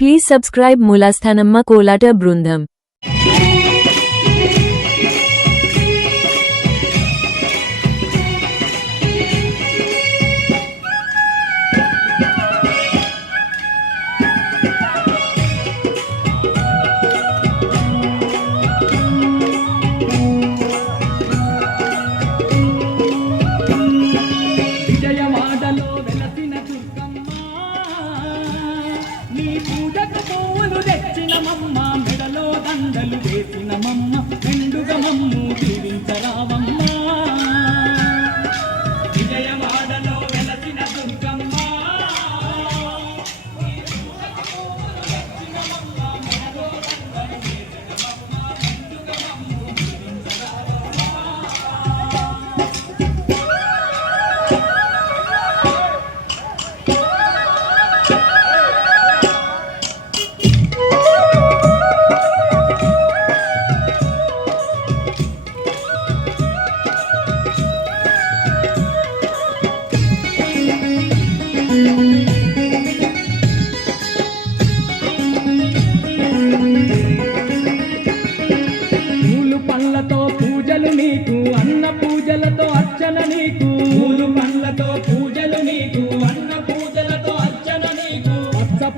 Please subscribe Mulasthanamma Kolata Brundham.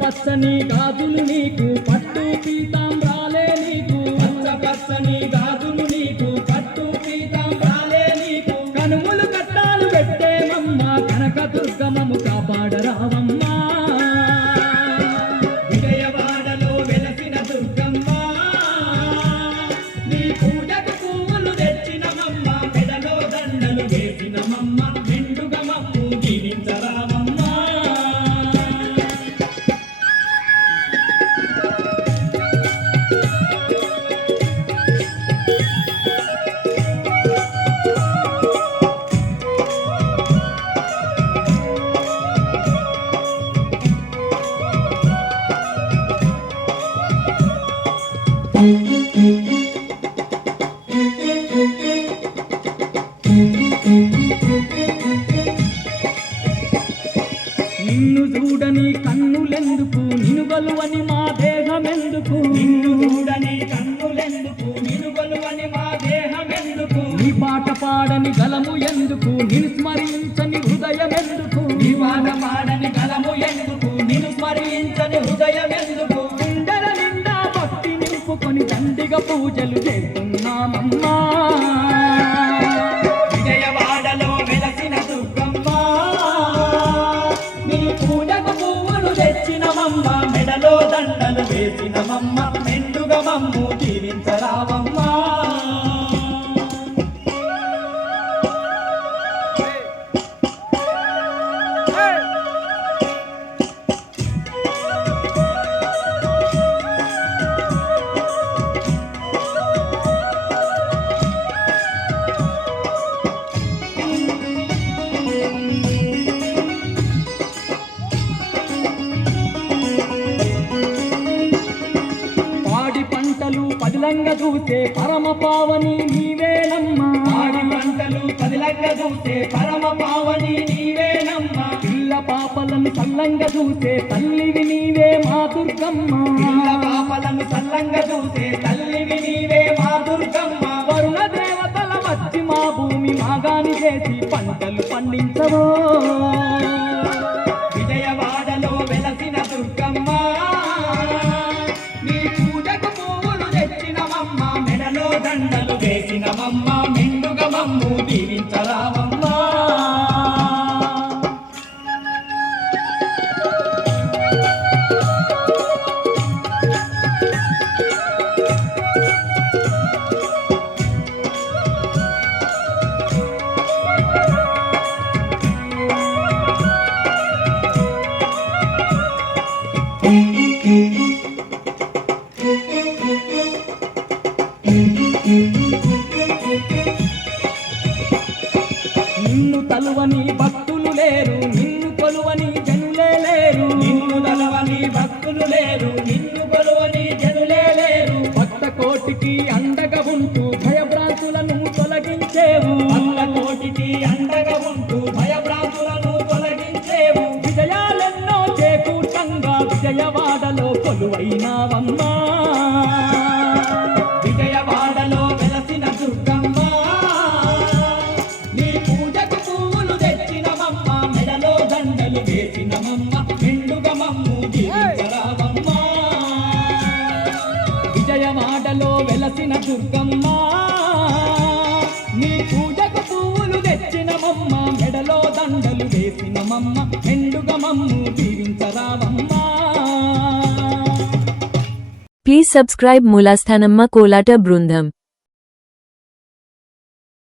పచ్చని గాజులు నీకు పట్టు పీతాంబ్రాలే నీకు పచ్చని గాజులు నీకు పట్టు పీతాంబ్రాలే నీకు కనుములు కట్టాలు పెట్టేమమ్మ కనక దుర్గమము కాపాడరావమ్మా విజయవాడలో వెలసిన దుర్గమ్మ నీ పూజకు పువ్వులు తెచ్చినమమ్మ మెడలో దండలు వేసినమమ్మ మెండుగా మమ్ము జీవించరావమ్మా నిన్ను చూడని కన్నులెందుకు నిన్ను గలువని మా దేహమెందుకు నిన్ను చూడని కన్నులెందుకు నిన్ను గలువని మా దేహమెందుకు నీ పాట పాడని గలము ఎందుకు నిన్ను స్మరించని హృదయమెందుకు నీ పాట పాడని గలము ఎందుకు నిన్ను స్మరించని హృదయమెందుకు గుండెల నిండా భక్తి నింపుకొని దండిగా పూజలు చేస్తున్నామమ్మా విజయవాడలో వెలసిన దుర్గమ్మ నీ పూజకు పువ్వులు తెచ్చినమమ్మ మెడలో దండలు వేసినమమ్మ మెండుగా మమ్ము జీవించరావమ్మా పదిలంగా చూసే పరమ పావని నీవేనమ్మా పాడి పంటలు పదిలంగా చూసే పరమ పావని నీవేనమ్మా పిల్ల పాపలను సల్లంగా చూసే తల్లివి నీవే మా దుర్గమ్మ పిల్ల పాపలను సల్లంగా చూసే తల్లివి నీవే మా దుర్గమ్మ వరుణ దేవతల వచ్చి మా భూమి మాగాని చేసి పంటలు పండించవో విజయవాడలో వెలసిన దుర్గమ్మ నీ పూజకు మెడలో దండలు వేసినమమ్మ మెండుగా మమ్ము దీవించరావమ్మా నిన్ను తలువని భక్తులు లేరు నిన్ను కొలువని జనులే లేరు నిన్ను తలవని భక్తులు లేరు నిన్ను కొలువని జనులే లేరు భక్త కోటికి అండగా ఉంటూ భయభ్రాంతులను తొలగించేవు భక్త కోటికి అండగా ఉంటూ భయభ్రాంతులను తొలగించేవు విజయాలెన్నో చేకూర్చంగా విజయవాడలో అయినావమ్మా. విజయవాడలో వెలసిన దుర్గమ్మ, నీ పూజకు పువ్వులు తెచ్చినమమ్మ, మెడలో దండలు వేసినమమ్మ, మెండుగా మమ్ము దీవించరావమ్మా. విజయవాడలో వెలసిన దుర్గమ్మ, నీ పూజకు పువ్వులు తెచ్చినమమ్మ, మెడలో దండలు వేసినమమ్మ, మెండుగా మమ్ము దీవించరావమ్మా. Please subscribe Mulasthanamma Kolata Brundham.